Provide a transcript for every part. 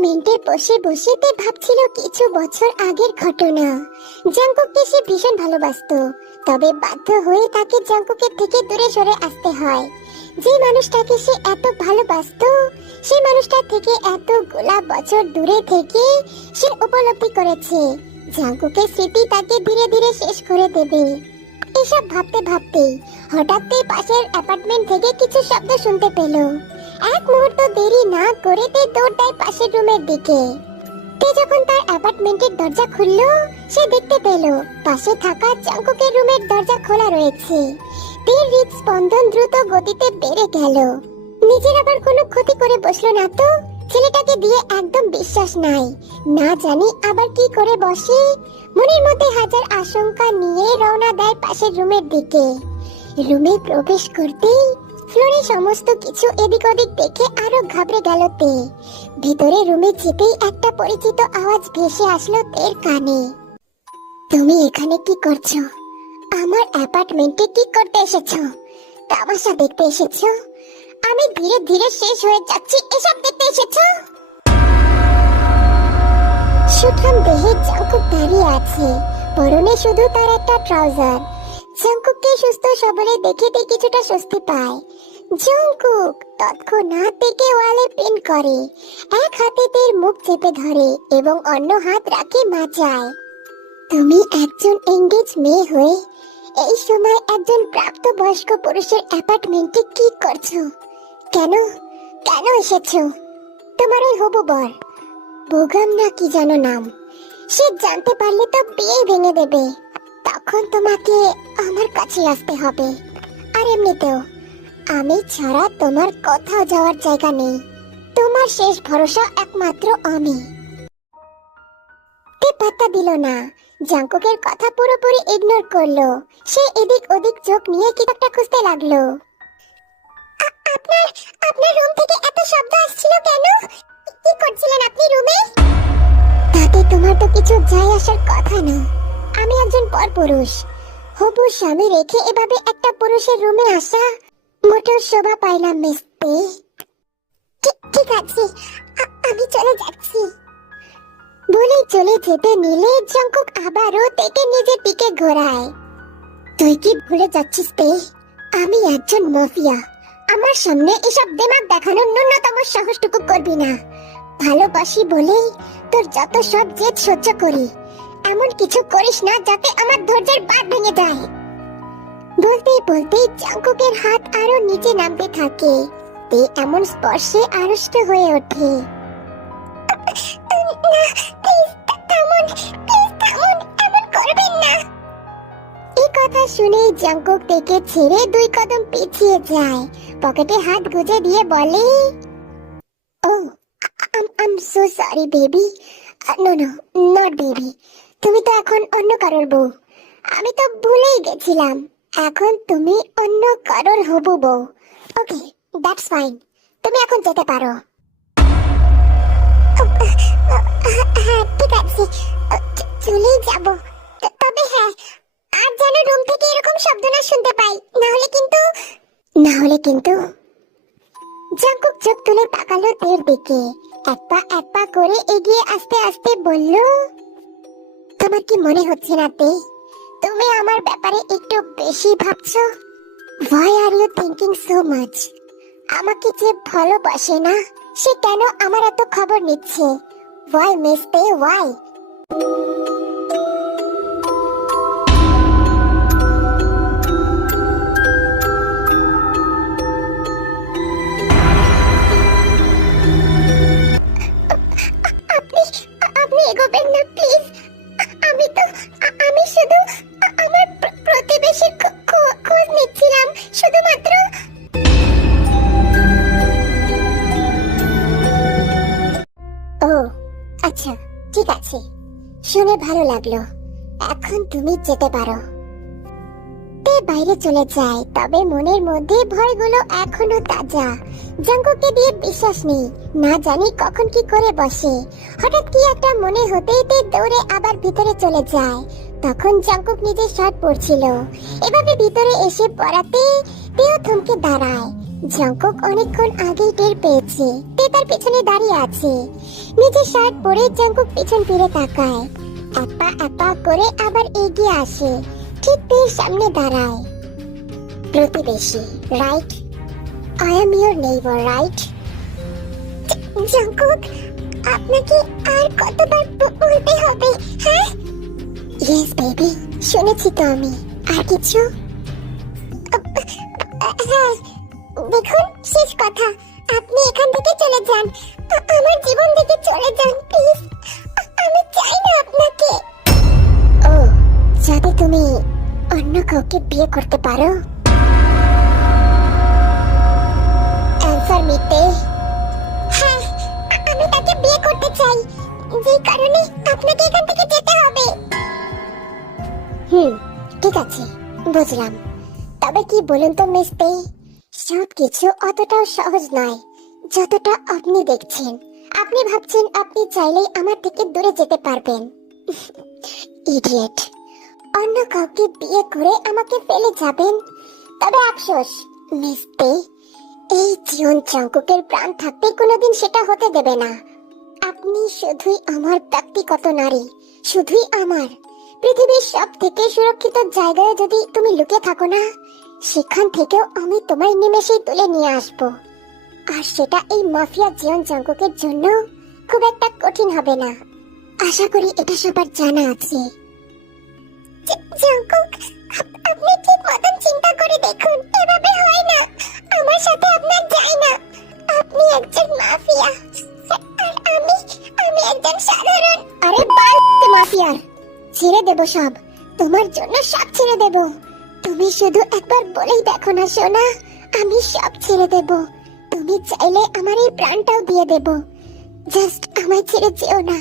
অ্যাপার্টমেন্টে বসে বসে তে ভাবছিল কিছু বছর আগের ঘটনা। জাঙ্কুককে সে ভীষণ ভালোবাসতো, তবে বাধ্য হয়ে তাকে জাঙ্কুকের থেকে দূরে সরে আসতে হয়। যে মানুষটাকে সে এত ভালোবাসতো, সেই মানুষটার থেকে এতগুলা বছর দূরে থেকে সে উপলব্ধি করেছে জাঙ্কুকের স্মৃতি তাকে ধীরে ধীরে শেষ করে দেবে। এসব ভাবতে ভাবতেই হঠাৎই পাশের অ্যাপার্টমেন্ট থেকে কিছু শব্দ শুনতে পেল। এক মুহূর্ত দেরি না করে তে দৌড় দেয় পাশের রুমের দিকে। তে যখন তার অ্যাপার্টমেন্টের দরজা খুলল, সে দেখতে পেল পাশে থাকা জাঙ্কুকের রুমের দরজা খোলা রয়েছে। তের হৃদস্পন্দন দ্রুত গতিতে বেড়ে গেল। নিজের আবার কোনো ক্ষতি করে বসলো না তো? ছেলেটাকে দিয়ে একদম বিশ্বাস নাই, না জানি আবার কি করে বসে। মনের মধ্যে হাজার আশঙ্কা নিয়ে রওনা দেয় পাশের রুমের দিকে। রুমে প্রবেশ করতেই ফ্লোরে সমস্ত কিছু এদিক ওদিক দেখে আরো ঘাবড়ে গেল তে। ভিতরে রুমে যেতেই একটা পরিচিত আওয়াজ ভেসে আসলো তের কানে। তুমি এখানে কি করছো? আমার অ্যাপার্টমেন্টে কি করতে এসেছো? তামাশা দেখতে এসেছো? আমি ধীরে ধীরে শেষ হয়ে যাচ্ছি, এসব দেখতে এসেছো? সুঠাম দেহে জাঙ্কুক দাঁড়িয়ে আছে, পরনে শুধু তার একটা ট্রাউজার। জাঙ্কুককে সুস্থ সবলে দেখে তে কিছুটা স্বস্তি পায়। জাঙ্কুক তৎক্ষণাৎ থেকে ওয়ালে পিন করে, এক হাতে তের মুখ চেপে ধরে এবং অন্য হাত রাখে মাথায়। তুমি একজন এঙ্গেজ মেয়ে হয়ে এই সময় একজন প্রাপ্তবয়স্ক পুরুষের অ্যাপার্টমেন্টে কি করছো? কেন কেন এসেছো? তোমার ওই হবু বর, বোগাম না কি জানো নাম, সে জানতে পারলে তো বিয়ে ভেঙে দেবে। তখন তোমাকে আমার কাছে আসতে হবে। আর এমনিতেও আমি ছাড়া তোমার কোথাও যাওয়ার জায়গা নেই। তোমার শেষ ভরসা একমাত্র আমি। তে পাত্তা দিল না, জাঙ্কুকের কথা পুরোপুরি ইগনোর করলো। সে এদিক ওদিক চোখ নিয়ে কি একটা খুঁজতে লাগলো। আপনার আপনার রুম থেকে এত শব্দ আসছিল কেন? কি করছিলেন আপনি রুমে? তাতে তোমার তো কিছু যায় আসার কথা না। আমি একজন পরপুরুষ, হবু স্বামী রেখে এভাবে একটা পুরুষের রুমে আসা মোটেও শোভা পায় না মিস্তে। ঠিক আছে, আমি চলে যাচ্ছি। বলে চলে যেতে নিলে জাঙ্কুক আবারও তেকে নিজের দিকে ঘোরায়। তুই কি ভুলে যাচ্ছিস তে? আমি একজন মাফিয়া। আমার সামনে এসব দেমাগ দেখানোর ন্যূনতম সাহসটুকু করবি না। ভালোবাসি বলেই তোর যত সব জেদ সহ্য করি। এমন কিছু করিস না যাতে আমার ধৈর্যের বাঁধ ভেঙে যায়। বলতেই বলতেই জাঙ্কুকের হাত আরো নিচে নামতে থাকে। তে এমন স্পর্শে আড়ষ্ট হয়ে ওঠে। এই কথা শুনে জাঙ্কুক তেকে ছেড়ে 2 কদম পিছিয়ে যায়, পকেটে হাত গুজে দিয়ে বলে, oh I so sorry baby. No no, not baby. তুমি তো এখন অন্য কারোর বউ। আমি তো ভুলেই গেছিলাম, এখন তুমি অন্য কারোর হবু বউ। ওকে, দ্যাটস ফাইন। তুমি এখন যেতে পারো। হ্যাঁ ঠিক আছে, চলেই যাব। তবে হ্যাঁ, আর যেন রুম থেকে এরকম শব্দ না শুনতে পাই, না হলে কিন্তু জাঙ্কুক চোখ তুলে তাকালো তের দিকে। এক পা করে এগিয়ে আস্তে আস্তে বলল, তোমার কি মনে হচ্ছে না তে, তুমি আমার ব্যাপারে একটু বেশি ভাবছো? Why are you thinking so much? আমাকে যে ভালোবাসে না, সে কেন আমার এত খবর নিচ্ছে? Why miss te, why? আপনি এগোবেন না প্লিজ। আমি শুধু আমার প্রতিবেশীর খোঁজ নিচ্ছিলাম শুধুমাত্র। ও আচ্ছা, ঠিক আছে, শুনে ভালো লাগলো। এখন তুমি যেতে পারো। তে বাইরে চলে যায়, তবে মনের মধ্যে ভয়গুলো এখনো তাজা। জাঙ্কুককে দিয়ে বিশ্বাস নেই, না জানি কখন কি করে বসে। হঠাৎ কি একটা মনে হতেই তে দৌড়ে আবার ভিতরে চলে যায়। তখন জাঙ্কুক নিজের শার্ট পরছিল। এভাবে ভিতরে এসে পড়াতে তেও থমকে দাঁড়ায়। জঙ্কুক অনেকক্ষণ আগেই টের পেয়েছে তে তার পেছনে দাঁড়িয়ে আছে। নিজের শার্ট পরে জঙ্কুক পেছন ফিরে তাকায়, এক পা করে আবার এগিয়ে আসে, ঠিক তের সামনে দাঁড়ায়। প্রতিবেশী, right? I am your neighbour, right? Jungkook, আপনাকে আর কতবার বলতে হবে? হ্যাঁ, ইয়েস বেবি, শুনেছি তো আমি। আর কিছু? হ্যাঁ, দেখুন, শেষ কথা, আপনি এখান থেকে চলে যান, আমার জীবন থেকে চলে যান প্লিজ। আমি চাই না আপনাকে। ও, যাতে তুমি অন্য কাউকে বিয়ে করতে পারো? অ্যানসার মিতে। হ্যাঁ, আমি তাকে বিয়ে করতে চাই, যে কারণে আপনাকে এখান থেকে যেতে হবে। ঠিক আছে, বুঝলাম। তবে কি বলুন তো মিস্তে, সবকিছু অতটাও সহজ নয় যতটা আপনি দেখছেন। আপনি ভাবছেন আপনি চাইলেই আমার থেকে দূরে যেতে পারবেন। ইডিয়েট, অন্য কাউকে বিয়ে করে আমাকে ফেলে যাবেন? তবে আফসোস মিস্তে, এই জীবন জঙ্কুকের প্রাণ থাকতে কোনোদিন সেটা হতে দেবে না। আপনি শুধুই আমার ব্যক্তিগত নারী, শুধুই আমার। পৃথিবীর সব থেকে সুরক্ষিত জায়গায় যদি তুমি লুকিয়ে থাকো না, সেখান থেকেও আমি তোমায় নিমেষেই তুলে নিয়ে আসবো। আর সেটা এই মাফিয়া জিয়ন জঙ্কুকের জন্য খুব একটা কঠিন হবে না। আশা করি এটা সবার জানা আছে। জঙ্কুক, আপনি ঠিক মতন চিন্তা করে দেখুন, এভাবে হয় না। আমার সাথে আপনার যায় না। আপনি একজন মাফিয়া, আর আমি একজন সাধারণ। আরে বাল মাফিয়ার, ছেড়ে দেব সব, তোমার জন্য সব ছেড়ে দেব। তুমি শুধু একবার বলেই দেখো না সোনা, আমি সব ছেড়ে দেব। তুমি চাইলে আমার এই প্রাণটাও দিয়ে দেব। জাস্ট আমায় ছেড়ে যেও না।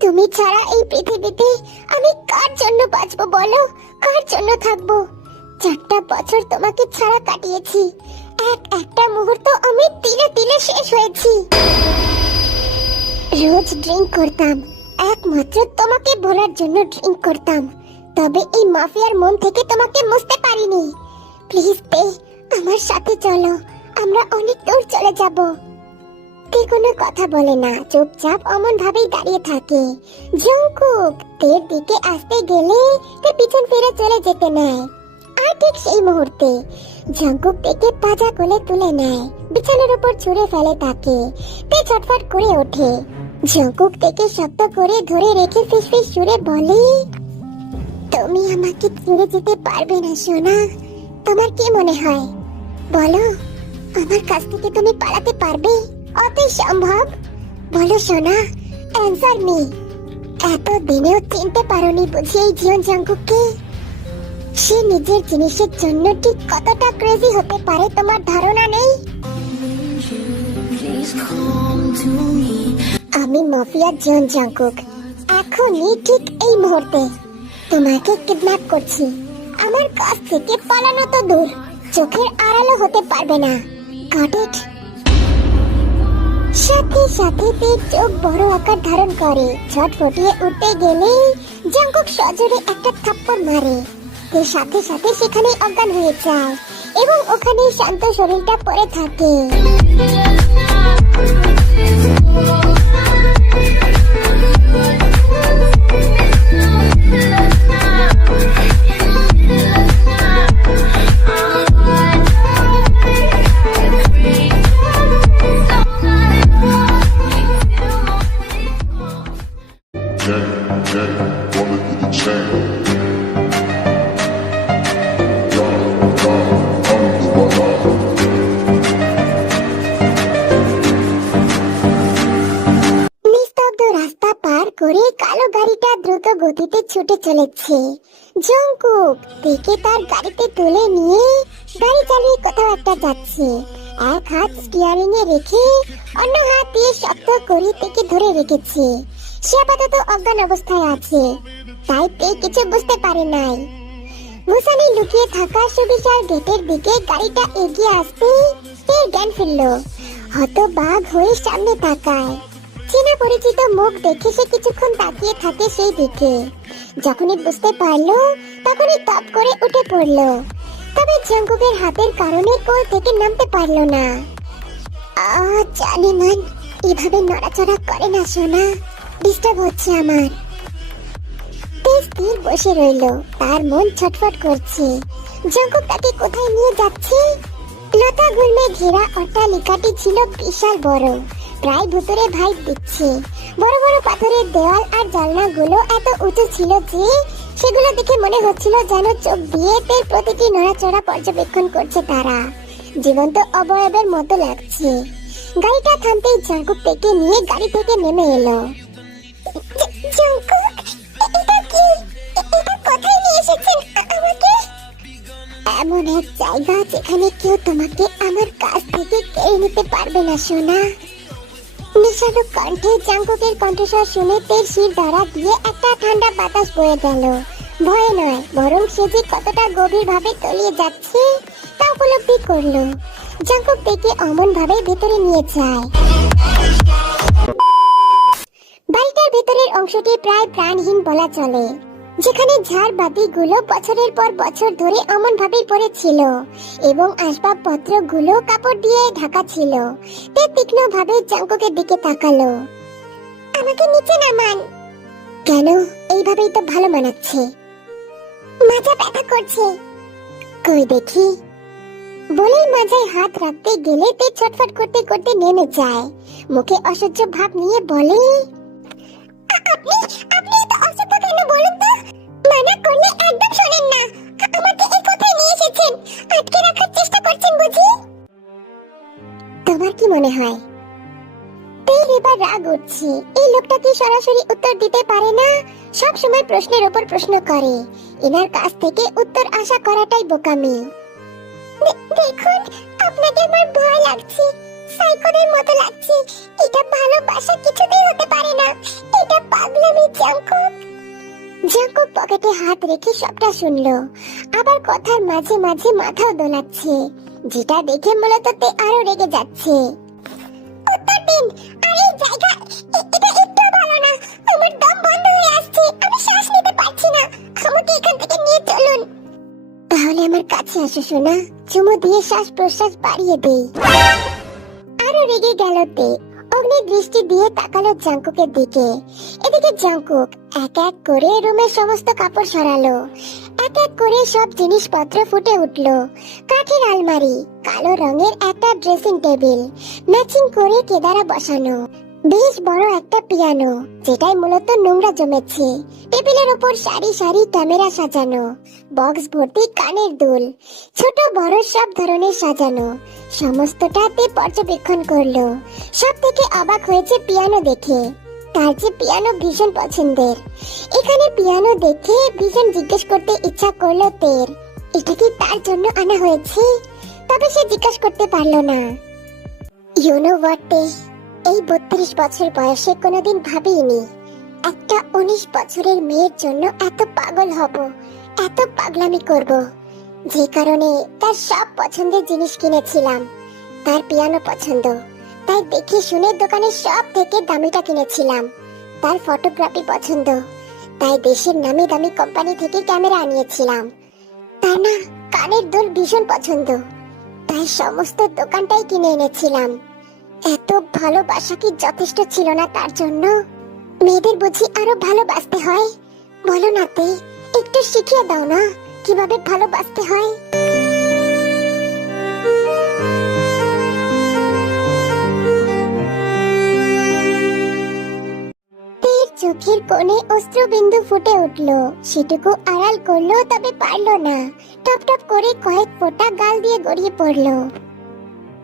তুমি ছাড়া এই পৃথিবীতে আমি কার জন্য বাঁচবো বলো, কার জন্য থাকবো? 4টা বছর তোমাকে ছাড়া কাটিয়েছি, একটা মুহূর্ত আমি তিলে তিলে শেষ হয়েছি। রোজ ড্রিঙ্ক করতাম, একমাত্র তোমাকে ভোলার জন্য ড্রিঙ্ক করতাম। তবে এই মাফিয়ার মন থেকে তোমাকে মুছতে পারিনি। প্লিজ তে, আমার সাথে চলো, আমরা অনেক দূর চলে যাব। তে কোনো কথা বলে না, চুপচাপ অমন ভাবেই দাঁড়িয়ে থাকে। জঙ্কুক তের দিকে আসতে গেলে তে পিছন ফিরে চলে যেতে নেয়। আর ঠিক সেই মুহূর্তে জঙ্কুক তেকে পাজা কোলে তুলে নেয়, বিছানার উপর ছুঁড়ে ফেলে তাকে। তে ছটফট করে ওঠে। জঙ্কুক তেকে শক্ত করে ধরে রেখে ফিসফিস সুরে বলে, তুমি আমাকে ছেড়ে যেতে পারবে না সোনা। তোমার কি মনে হয় বলো, আমার কাছ থেকে তুমি পালাতে পারবে? অতি সম্ভব। বলো সোনা, অ্যানসার মি। এত দিনেও চিনতে পারোনি বুঝি এই জীবন জঙ্কুককে? সে নিজের জিনিসের জন্য ঠিক কতটা ক্রেজি হতে পারে তোমার ধারণা নেই। আমি মাফিয়া জীবন জঙ্কুক, এখনই ঠিক এই মুহূর্তে তোমাকে কিডন্যাপ করছি। আমার কাছ থেকে পালানো তো দূর, চোখের আড়ালও হতে পারবে না। Got it? সাথে সাথে তের চোখ বড় আকার ধারণ করে। ছটফটিয়ে উঠতে গেলে জঙ্কুক সজোরে একটা থাপ্পড় মারে। তে সাথে সাথে সেখানেই অজ্ঞান হয়ে যায় এবং ওখানেই শান্ত শরীরটা পড়ে থাকে। করে কালো গাড়িটা দ্রুত গতিতে ছুটে চলেছে। জঙ্কুক তেকে তার গাড়িতে তুলে নিয়ে গাড়ি চালিয়ে কোথাও একটা যাচ্ছে। এক হাত স্টিয়ারিং এ রেখে অন্য হাত দিয়ে শক্ত করে তেকে ধরে রেখেছে। সে আপাতত অজ্ঞান অবস্থায় আছে, তাই তে কিছু বুঝতে পারে নাই। মুসানি লুকিয়ে থাকা সুবিশাল গেটের দিকে গাড়িটা এগিয়ে আসতে তের জ্ঞান ফিরল। হতবাক হয়ে সামনে তাকায়। চেনা পরিচিত মুখ দেখে সে কিছুক্ষণ তাকিয়ে থাকে সেই দিকে। যখনই বুঝতে পারলো তখনই তপ করে উঠে পড়লো। তবে জাঙ্কুকের হাতের কারণে কোল থেকে নামতে পারলো না। জানি মান, এভাবে নড়াচড়া করে না সোনা, ডিস্টার্ব হচ্ছে আমার। স্থির বসে রইল, তার মন ছটফট করছে। জাঙ্কুক তাকে কোথায় নিয়ে যাচ্ছে? লতা গুল্মে ঘেরা অট্টালিকাটি ছিল বিশাল বড়, প্রায় ভুতুরে ভাইব দিচ্ছে। বড় বড় পাথরের দেওয়াল আর জানলাগুলো এত উঁচু ছিল যে সেগুলো দেখে মনে হচ্ছিল যেন চোখ দিয়ে তার প্রতিটি নড়াচড়া পর্যবেক্ষণ করছে তারা। জীবন্ত অবয়বের মতো লাগছে। গাড়িটা থামতেই জাঙ্কুক তাকে নিয়ে গাড়ি থেকে নেমে এলো। জাঙ্কুক, এটা কি? এটা কোথায় নিয়ে এসেছেন আমাকে? এমন এক জায়গা যেখানে কেউ তোমাকে আমার কাছ থেকে কেড়ে নিতে পারবে না সোনা। নিশালো কণ্ঠে জাঙ্কুকের কণ্ঠস্বর শুনে তের শির দ্বারা দিয়ে একটা ঠান্ডা বাতাস বয়ে গেল। ভয় নয়, বরং সে যে কতটা গভীর ভাবে তলিয়ে যাচ্ছে তা উপলব্ধি করলো। জাঙ্কুক তাকে অমন ভাবে ভেতরে নিয়ে যায়। বাড়িটার ভেতরের অংশটি প্রায় প্রাণহীন বলা চলে, যেখানে ঝাড়বাতি গুলো বছরের পর বছর ধরে অমন ভাবেই পড়েছিল এবং আসবাবপত্র গুলো কাপড় দিয়ে ঢাকা ছিল। তে তীক্ষ্ণ ভাবে জাঙ্কুকের দিকে তাকালো। আমাকে নিচে নামান। কেন? এইভাবেই তো ভালো মানাচ্ছে। মাথা ব্যথা করছে। কই দেখি। বলেই মাথায় হাত রাখতে গেলে তে ছটফট করতে করতে নেমে যায়। মুখে অসহ্য ভাব নিয়ে বলে, আপনি আপনি এত অসভ্য কেন বলুন তো? মানা করলে একদম শোনেন না। আমাকে এই কোথায় নিয়ে এসেছেন? আটকে রাখার চেষ্টা করছেন বুঝি? তোমার কি মনে হয়? তের এবার রাগ উঠছে। এই লোকটা কি সরাসরি উত্তর দিতে পারে না, সব সময় প্রশ্নের উপর প্রশ্ন করে। এনার কাছ থেকে উত্তর আশা করাটাই বোকামি। দেখুন, আপনাকে আমার ভয় লাগছে, সাইকোদের মতো লাগছে। এটা ভালোবাসা কিছুতেই হতে পারে না, এটা পাগলামি। জাঙ্কুক জাঙ্কুক পকেটে হাত রেখে সবটা শুনলো, আবার কথার মাঝে মাঝে মাথাও দোলাচ্ছে, যেটা দেখে মূলত তে আরো রেগে যাচ্ছে। উত্তর দিন। আর এই জায়গা, এটা একটু ভালো না। আমার দম বন্ধ হয়ে আসছে, আমি শ্বাস নিতে পারছি না। আমাকে এখান থেকে নিয়ে চলুন। তাহলে আমার কাছে আসো সোনা, চুমু দিয়ে শ্বাস প্রশ্বাস বাড়িয়ে দেই। আরো রেগে গেল তে। অগ্নি দৃষ্টি দিয়ে তাকালো জাঙ্কুকের দিকে। এদিকে জাঙ্কুক এক এক করে রুমের সমস্ত কাপড় সরালো। এক এক করে সব জিনিসপত্র ফুটে উঠলো। কাঠের আলমারি, কালো রঙের একটা ড্রেসিং টেবিল, ম্যাচিং করে কেদারা বসানো, বেশ বড় একটা পিয়ানো যেটাই মূলত নোংরা জমেছে। টেবিলের উপর সারি সারি ক্যামেরা সাজানো, বক্স ভর্তি কানের দুল, ছোট বড় সব ধরনের সাজানো। সমস্তটাতে পর্যবেক্ষণ করলো। সব থেকে অবাক হয়েছে পিয়ানো দেখে। তার যে পিয়ানো ভীষণ পছন্দের। এখানে পিয়ানো দেখে ভীষণ জিজ্ঞেস করতে ইচ্ছা করলো তের, এটা কি তার জন্য আনা হয়েছে? তবে সে জিজ্ঞেস করতে পারলো না। ইউ নো হোয়াট তে, এই 32 বছর বয়সে কোনোদিন ভাবিনি একটা 19 বছরের মেয়ের জন্য এত পাগল হব, এত পাগলামি করব। যে কারণে তার সব পছন্দের জিনিস কিনেছিলাম। তার পিয়ানো পছন্দ, তাই দেখে শুনে দোকানের সব থেকে দামিটা কিনেছিলাম। তার ফটোগ্রাফি পছন্দ, তাই দেশের নামি দামি কোম্পানি থেকে ক্যামেরা আনিয়েছিলাম। তার না কানের দুল ভীষণ পছন্দ, তাই সমস্ত দোকানটাই কিনে এনেছিলাম। এত ভালোবাসা কি যথেষ্ট ছিল না তার জন্য? মেয়েদের বুঝি আরো ভালোবাসতে হয়? বলো না তে, একটু শিখিয়ে দাও না কিভাবে ভালোবাসতে হয়। তের চোখের কোণে অশ্রুবিন্দু ফুটে উঠলো। সেটুকু আড়াল করলো, তবে পারলো না। টপ টপ করে কয়েক ফোঁটা গাল দিয়ে গড়িয়ে পড়লো।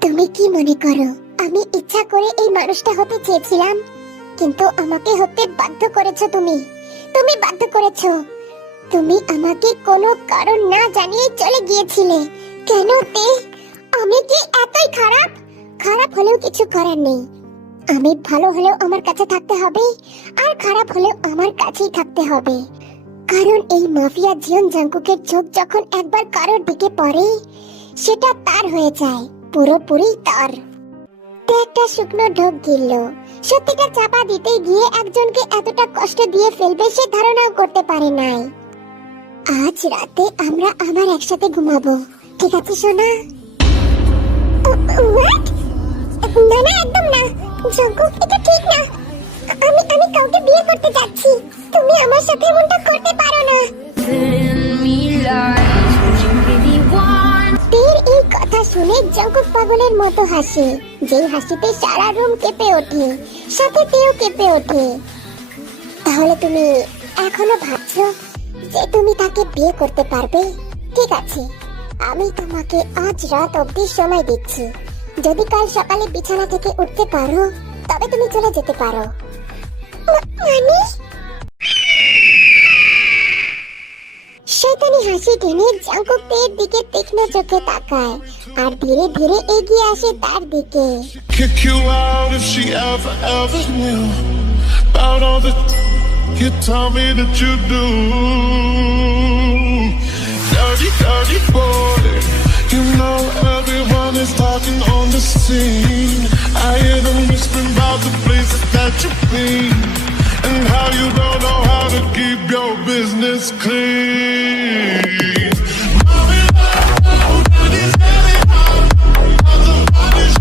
তুমি কি মনে করো আমি ইচ্ছা করে এই মানুষটা হতে চেয়েছিলাম? কিন্তু আমাকে হতে বাধ্য করেছো তুমি। তুমি বাধ্য করেছো। তুমি আমাকে কোনো কারণ না জানিয়ে চলে গিয়েছিলে। কেন তে? আমি কি এতই খারাপ? খারাপ হলেও কিছু করার নেই। আমি ভালো হলেও আমার কাছে থাকতে হবে, আর খারাপ হলেও আমার কাছেই থাকতে হবে। কারণ এই মাফিয়া জিয়ন জাঙ্কুকের চোখ যখন একবার কারোর দিকে পড়ে, সেটা তার হয়ে যায়, পুরোপুরি তার। একটা শুকনো ঢোক গিলল। সত্যিটা চাপা দিতে গিয়ে একজনকে এতটা কষ্ট দিয়ে ফেলবে সে ধারণাও করতে পারে নাই। আজ রাতে আমরা আবার একসাথে ঘুমাবো, ঠিক আছে সোনা? What? না না, একদম না জঙ্কুক, এটা ঠিক না। আমি কাউকে বিয়ে করতে যাচ্ছি, তুমি আমার সাথে এমনটা করতে পারো না। তের এই কথা শুনে জঙ্কুক পাগলের মতো হাসে, যেই হাসিতে সারা রুম কেঁপে ওঠে, সাথে তেও কেঁপে ওঠে। তাহলে তুমি এখনো ভাবছো যে তুমি তাকে বিয়ে করতে পারবে? ঠিক আছে, আমি তোমাকে আজ রাত অবধি সময় দিচ্ছি। যদি কাল সকালে বিছানা থেকে উঠতে পারো তবে তুমি চলে যেতে পারো। মানে? শয়তানি হাসি টেনে জঙ্কুক তের দিকে তীক্ষ্ণ চোখে তাকায় আর ধীরে ধীরে এগিয়ে আসে তার দিকে। Kick you out if she ever knew about all the you tell me that you do. Dirty boy, you know everyone is talking on the scene. I hear them whispering about the places that you've been and how you don't know how to keep your business clean. Mommy, daddy's heading out, somebody's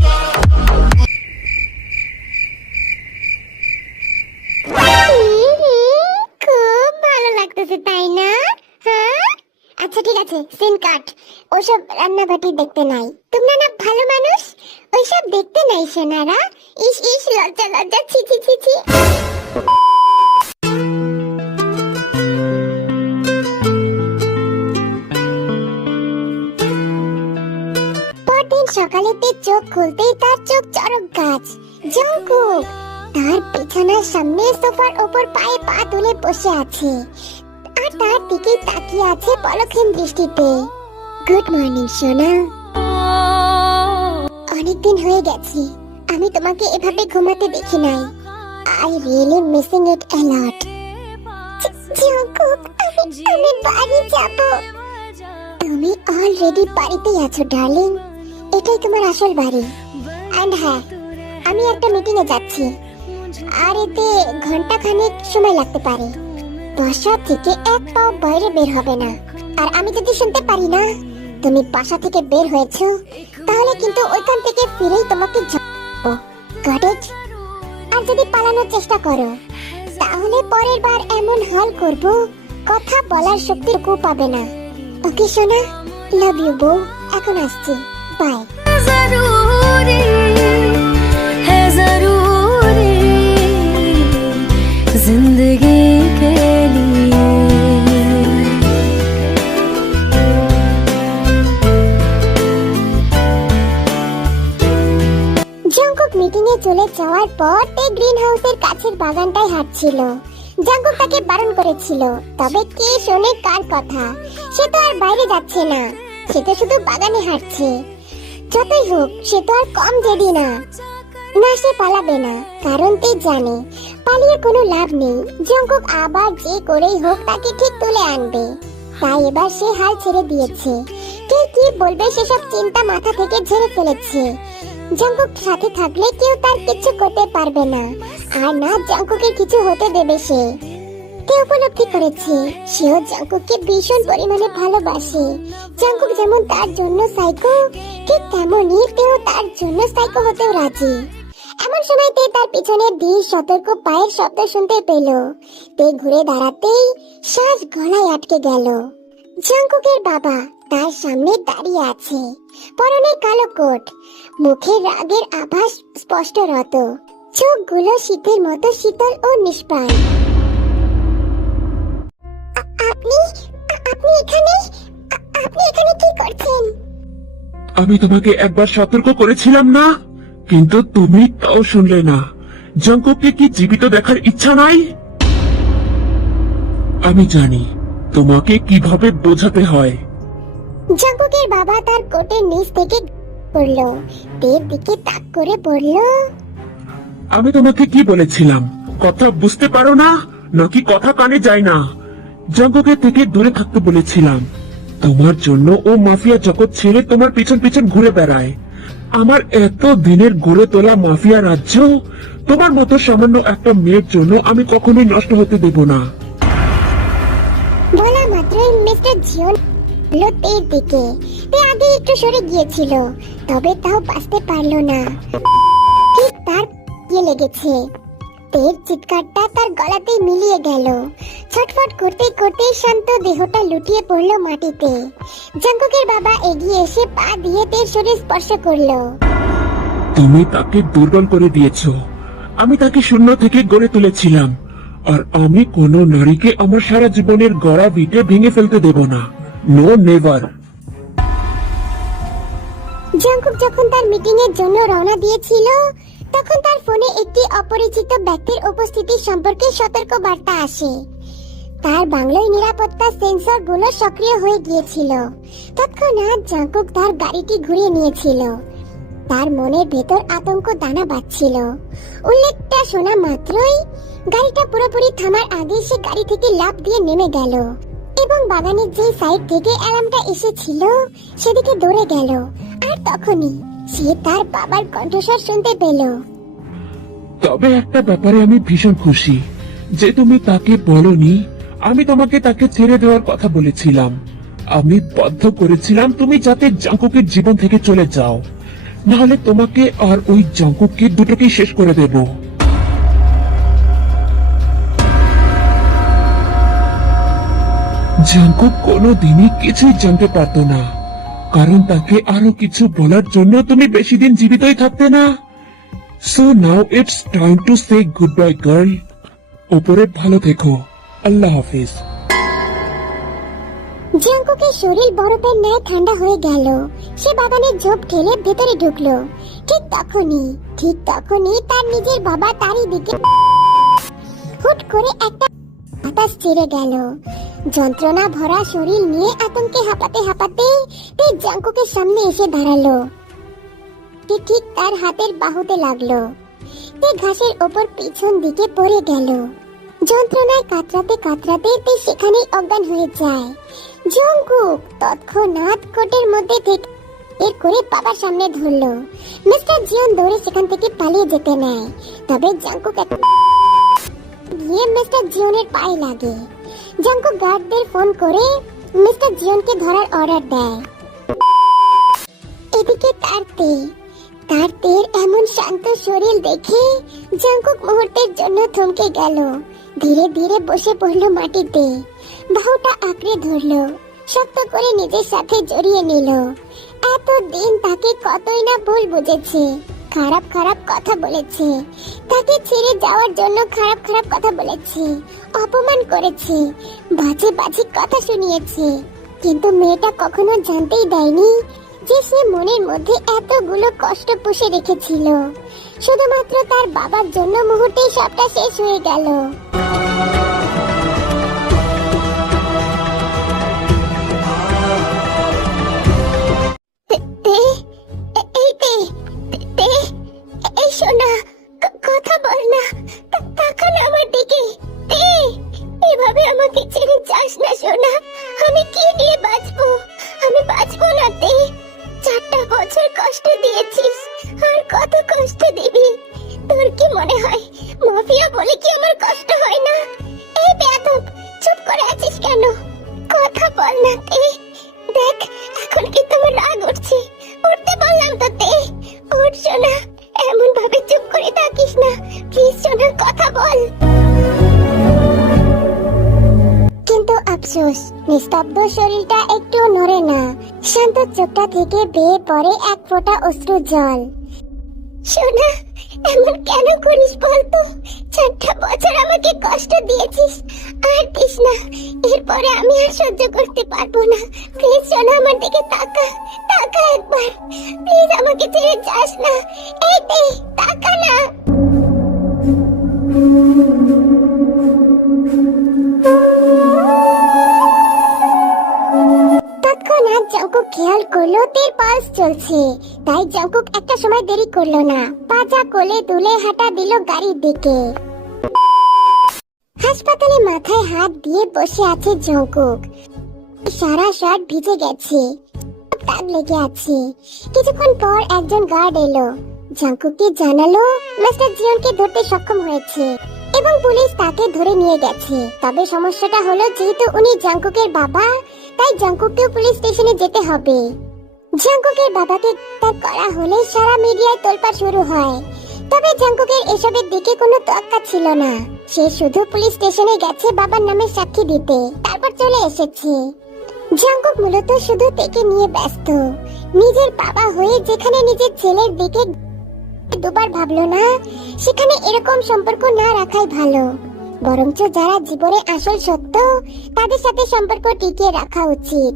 খুব ভালো লাগতেছে তাই না? হ্যাঁ, আচ্ছা ঠিক আছে, scene কাট। ওসব রান্নাবাটি দেখতে নাই, তোমরা না ভালো মানুষ, ওইসব দেখতে নাই সোনারা। ইস ইস, লজ্জা লজ্জা, ছি ছি ছি ছি। পরদিন সকালেতে চোখ খুলতেই তার চোখ চড়ক গাছ। জঙ্কুক তার বিছানার সামনে সোফার ওপর পায়ে পা তুলে বসে আছে আর তার দিকে তাকিয়ে আছে পলকহীন দৃষ্টিতে। গুড মর্নিং সোনা। অনেকদিন হয়ে গেছে আমি তোমাকে এভাবে ঘুমাতে দেখি নাই। I really missing it a lot. Jungkook, আমি বাড়ি যাব। তুমি অলরেডি বাড়িতেই আছো ডার্লিং, এটাই তোমার আসল বাড়ি। এন্ড হ্যাঁ, আমি একটা মিটিং এ যাচ্ছি আর এতে ঘন্টা খানেক সময় লাগতে পারে। বাসা থেকে এক পাও বাইরে বের হবে না। আর আমি যদি শুনতে পারি না তুমি বাসা থেকে বের হয়েছো তাহলে কিন্তু ওইখান থেকে ফিরেই তোমাকে গট ইট? আর যদি পালানোর চেষ্টা করো তাহলে পরের বার এমন হাল করব কথা বলার শক্তিটুকু পাবে না। ওকে সোনা, লাভ ইউ বউ, এখন আসছি, বাই। जिंदगी के लिए জঙ্কুক মিটিং এ চলে যাওয়ার পর তে গ্রিন হাউসের কাছের বাগানটায় হাঁটছিল। জঙ্কুক তাকে বারণ করেছিল, তবে কে শোনে কার কথা? সে তো আর বাইরে যাচ্ছে না, সে তো শুধু বাগানে হাঁটছে। যতই হোক সে তো আর কম জেদি না। না, সে পালাবে না, কারণ তে জানে পালিয়ে কোনো লাভ নেই। জঙ্কুক আবার যে করেই হোক তাকে ঠিক তুলে আনবে। তাই এবার সে হাল ছেড়ে দিয়েছে। কে কি বলবে সেসব চিন্তা মাথা থেকে ঝেড়ে ফেলেছে। জঙ্কুক সাথে থাকলে কেউ তার কিছু করতে পারবে না, আর না জঙ্কুকের কিছু হতে দেবে সে। তে উপলব্ধি করেছে সেও জঙ্কুককে ভীষণ পরিমাণে ভালোবাসে। জঙ্কুক যেমন তার জন্য সাইকো, ঠিক তেমনই তেও তার জন্য সাইকো হতেও রাজি। এমন সময় তে তার পিছনে ধীর সতর্ক পায়ের শব্দ শুনতে পেল। তে ঘুরে দাঁড়াতেই শ্বাস গলায় আটকে গেল। জঙ্কুকের বাবা তার সামনে দাঁড়িয়ে আছে, পরনে কালো কোট, মুখে রাগের আভাস স্পষ্টরত, চোখগুলো শীতের মতো শীতল ও নিষ্পাপ। আপনি আপনি এখানে আপনি এখানে কি করছেন? আমি তোমাকে একবার সতর্ক করেছিলাম না, কিন্তু তুমি তাও শুনলে না। জঙ্কুককে কি জীবিত দেখার ইচ্ছা নাই? আমি জানি তোমাকে কিভাবে বোঝাতে হয়। জঙ্কুকের বাবা তার কোটের নিচ থেকে পড়ল, তের দিকে তাক করে বলল, আমি তোমাকে কি বলেছিলাম? কথা বুঝতে পারো না নাকি কথা কানে যায় না? জঙ্কুকের থেকে দূরে থাকতে বলেছিলাম। তোমার জন্য ও মাফিয়া জগৎ ছেড়ে তোমার পিছন পিছন ঘুরে বেড়ায়। আমার এত দিনের গড়ে তোলা মাফিয়া রাজ্য তোমার মতো সামান্য একটা মেয়ের জন্য আমি কখনোই নষ্ট হতে দেব না। বলা মাত্র মাত্রই মিস্টার জিওন এলো তের দিকে। তে আগে একটু সরে গিয়েছিল, তবে তাও বাঁচতে পারলো না। ঠিক তার গিয়ে লেগেছে। তের চিৎকারটা তার গলাতেই মিলিয়ে গেল। ছটফট করতে করতে শান্ত দেহটা লুটিয়ে পড়লো মাটিতে। জাঙ্কুকের বাবা এগিয়ে এসে পা দিয়ে তের শরীর স্পর্শ করলো। তুমি তাকে দুর্বল করে দিয়েছো। আমি তাকে শূন্য থেকে গড়ে তুলেছিলাম, আর আমি কোনো নারীকে আমার সারা জীবনের গড়া ভিটে ভেঙে ফেলতে দেব না। No never. জাঙ্কুক যখন তার মিটিং এর জন্য রওনা দিয়েছিল, তখন তার ফোনে একটি অপরিচিত ব্যক্তির উপস্থিতি সম্পর্কে সতর্ক বার্তা আসে। তার বাংলায় নিরাপত্তা সেন্সর গুলো সক্রিয় হয়ে গিয়েছিল। তৎক্ষণাৎ জাঙ্কুক তার গাড়িটি ঘুরিয়ে নিয়েছিল। তার মনের ভেতর আতঙ্ক দানা বাঁধছিল। উল্লেখটা শোনা মাত্রই গাড়িটা পুরোপুরি থামার আগে সে গাড়ি থেকে লাফ দিয়ে নেমে গেল এবং বাগানের যে সাইড থেকে অ্যালার্মটা এসেছিল সেদিকে দৌড়ে গেল। আর তখনই সে তার বাবার কণ্ঠস্বর শুনতে পেল। তবে একটা ব্যাপারে আমি ভীষণ খুশি যে তুমি তাকে বলনি আমি তোমাকে তাকে ছেড়ে দেওয়ার কথা বলেছিলাম। আমি বাধ্য করেছিলাম তুমি যাতে জাঙ্কুকের জীবন থেকে চলে যাও, নাহলে তোমাকে আর ওই জাঙ্কুককে দুটোকেই শেষ করে দেব। জাঙ্কুক কোনোদিনই কিছুই জানতে পারতো না, কারণ তাকে আরো কিছু বলার জন্য তুমি বেশি দিন জীবিতই থাকতে না। So now it's time to say good bye girl. ওপরে ভালো থেকো। আল্লাহ হাফিজ। জাঙ্কুকের শরীর বরফের ন্যায় ঠান্ডা হয়ে গেল। সে বাগানের ঝোপ ঠেলে ভেতরে ঢুকলো। ঠিক তখনই তার নিজের বাবা তারই দিকে হুট করে একটা বাতাস ছেড়ে গেল। যন্ত্রণা ভরা শরীর নিয়ে আতঙ্কে হাঁপাতে হাঁপাতে তে জাঙ্কুকের সামনে এসে দাঁড়ালো। ঠিক তার হাতের বাহুতে লাগলো। তে ঘাসের ওপর পিছন দিকে পড়ে গেল। যন্ত্রণায় কাতরাতে কাতরাতে তে সেখানেই অজ্ঞান হয়ে যায়। জাঙ্কুক তৎক্ষণাৎ কোটের মধ্যে থেকে বের করে বাবার সামনে ধরলো। মিস্টার জিওন দৌড়ে সেখান থেকে পালিয়ে যেতে নেয়, তবে জাঙ্কুক গিয়ে মিস্টার জিওনের পায়ে লাগে। জাঙ্কুক গার্ডদের ফোন করে মিস্টার জিওনকে ধরার অর্ডার দেয়। এদিকে তার তের এমন শান্ত শরীর দেখে জাঙ্কুক মুহূর্তের জন্য থমকে গেল। ধীরে ধীরে বসে পড়লো মাটিতে, বাহুটা আঁকড়ে ধরলো, শক্ত করে নিজের সাথে জড়িয়ে নিল। এতদিন তাকে কতই না ভুল বুঝেছে, খারাপ খারাপ কথা বলেছে, তাকে ছেড়ে যাওয়ার জন্য খারাপ খারাপ কথা বলেছে, অপমান করেছে, বাজে বাজে কথা শুনিয়েছে। কিন্তু মেয়েটা কখনো জানতেই দেয়নি যে সে মনের মধ্যে এতগুলো কষ্ট পুষে রেখেছিল। শুধুমাত্র তার বাবার জন্য মুহূর্তেই সবটা শেষ হয়ে গেল। এই সোনা, কথা বল না, তাকা না আমার দিকে। এভাবে আমাকে ছেড়ে যাস না সোনা, আমি কি নিয়ে বাঁচবো? আমি বাঁচবো না তে। 4টা বছর কষ্ট দিয়েছিস, আর কত কষ্ট দিবি? তোর কি মনে হয় মাফিয়া বলে কি আমার কষ্ট হয় না? এই বেয়াদব, চুপ করে আছিস কেন? কথা বল না তে। দেখ এখন কি তোমার রাগ উঠছে? উঠতে বললাম তো তে, উঠ সোনা। এমন ভাবে চুপ করে থাকিস না, প্লিজ সোনা, কথা বল। কিন্তু আফসোস, নিস্তব্ধ শরীরটা একটু নড়ে না। শান্ত চোখটা থেকে বেয়ে পড়ে এক ফোঁটা অশ্রু জল। সোনা, এমন কেন করিস বলতো? 4টা বছর আমাকে কষ্ট দিয়েছিস, আর দিস না। এরপরে আমি আর সহ্য করতে পারবো না। প্লিজ সোনা, আমার দিকে তাকা, তাকা একবার। প্লিজ আমাকে ছেড়ে যাস না। এই তে, তাকা না। তৎক্ষণাৎ জাঙ্কুক খেয়াল করলো তের পালস চলছে, তাই জাঙ্কুক একটা সময় দেরি করলো না। পাজা কোলে তুলে হাঁটা দিল গাড়ির দিকে। হাসপাতালে মাথায় হাত দিয়ে বসে আছে জাঙ্কুক। সারা শার্ট ভিজে গেছে, দাগ লেগে আছে। কিছুক্ষণ পর একজন গার্ড এলো, জাঙ্কুককে জানালো মিস্টার জিওনকে ধরতে সক্ষম হয়েছে। এবং পুলিশ তাকে ধরে নিয়ে গেছে। তবে সমস্যাটা হলো যেহেতু উনি জাংকুকের বাবা, তাই জাংকুককেও পুলিশ স্টেশনে যেতে হবে। জাংকুকের বাবাকে গ্রেফতার করা হলে সারা মিডিয়ায় তোলপাড় শুরু হয়। তবে জাংকুকের এসবের দিকে কোনো তোয়াক্কা ছিল না। সে শুধু পুলিশ স্টেশনে গেছে বাবার নামে সাক্ষী দিতে, তারপর চলে এসেছে। জাংকুক মূলত শুধু তেকে নিয়ে ব্যস্ত। নিজের বাবা হয়ে যেখানে নিজের ছেলের দিকে দুবার ভাবলো না, সেখানে এরকম সম্পর্ক না রাখাই ভালো। বরঞ্চ যারা জীবনে আসল সত্য, তাদের সাথে সম্পর্ক টিকিয়ে রাখা উচিত।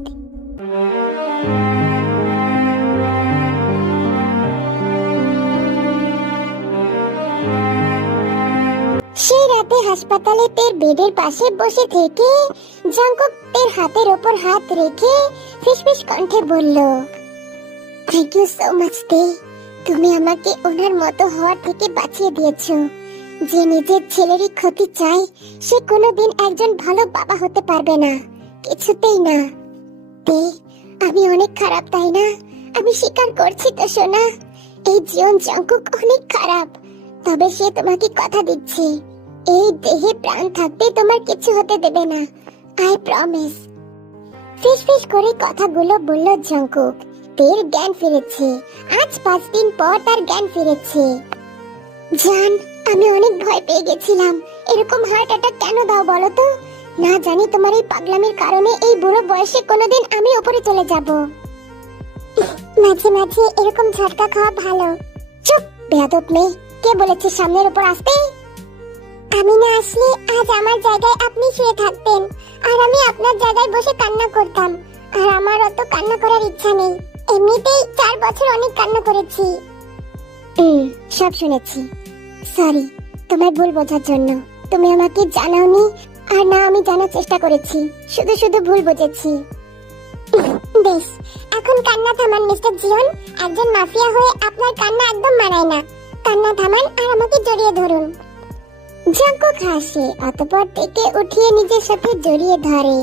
সেই রাতে হাসপাতালে তের বেডের পাশে বসে থেকে জাংকুক তের হাতের ওপর হাত রেখে ফিসফিস কণ্ঠে বলল, থ্যাংক ইউ সো মাচ তে, তুমি আমাকে ওনার মতো হওয়ার থেকে বাঁচিয়ে দিয়েছো। যে নিজের ছেলেরই ক্ষতি চায়, সে কোনোদিন একজন ভালো বাবা হতে পারবে না, কিছুতেই না। তে, আমি অনেক খারাপ তাই না? আমি স্বীকার করছি তো সোনা, এই জীবন জাংকুক অনেক খারাপ। তবে সে তোমাকে কথা দিচ্ছে, এই দেহে প্রাণ থাকতে তোমার কিছু হতে দেবে না, আই প্রমিস। ফিসফিস করে কথাগুলো বলল জাংকুক। তের জ্ঞান ফিরেছে। আজ 5 দিন পর তার জ্ঞান ফিরেছে। জান, আমি অনেক ভয় পেয়ে গেছিলাম। এরকম হার্ট অ্যাটাক কেন দাও বলো তো? না জানি তোমার এই পাগলামির কারণে এই বুড়ো বয়সে কোনোদিন আমি উপরে চলে যাব। মাঝে মাঝে এরকম ঝটকা খাওয়া ভালো। চুপ বেয়াদব মেয়ে, কে বলেছে সামনের উপর আসতে? আমি না আসলে আজ আমার জায়গায় আপনি শুয়ে থাকতেন, আর আমি আপনার জায়গায় বসে কান্না করতাম। আর আমার অত কান্না করার ইচ্ছা নেই। এমনিতেই 4 বছর অনেক কান্না করেছি। সব শুনেছি। সরি তোমায় ভুল বোঝার জন্য। তুমি আমাকে জানাওনি, আর না আমি জানার চেষ্টা করেছি। শুধু শুধু ভুল বুঝেছি। বেশ, এখন কান্না থামান মিস্টার জিওন। একজন মাফিয়া হয়ে আপনার কান্না একদম মানায় না। কান্না থামান আর আমাকে জড়িয়ে ধরুন। জাংকুক হাসে, অতঃপর তেকে উঠিয়ে নিজের সাথে জড়িয়ে ধরে।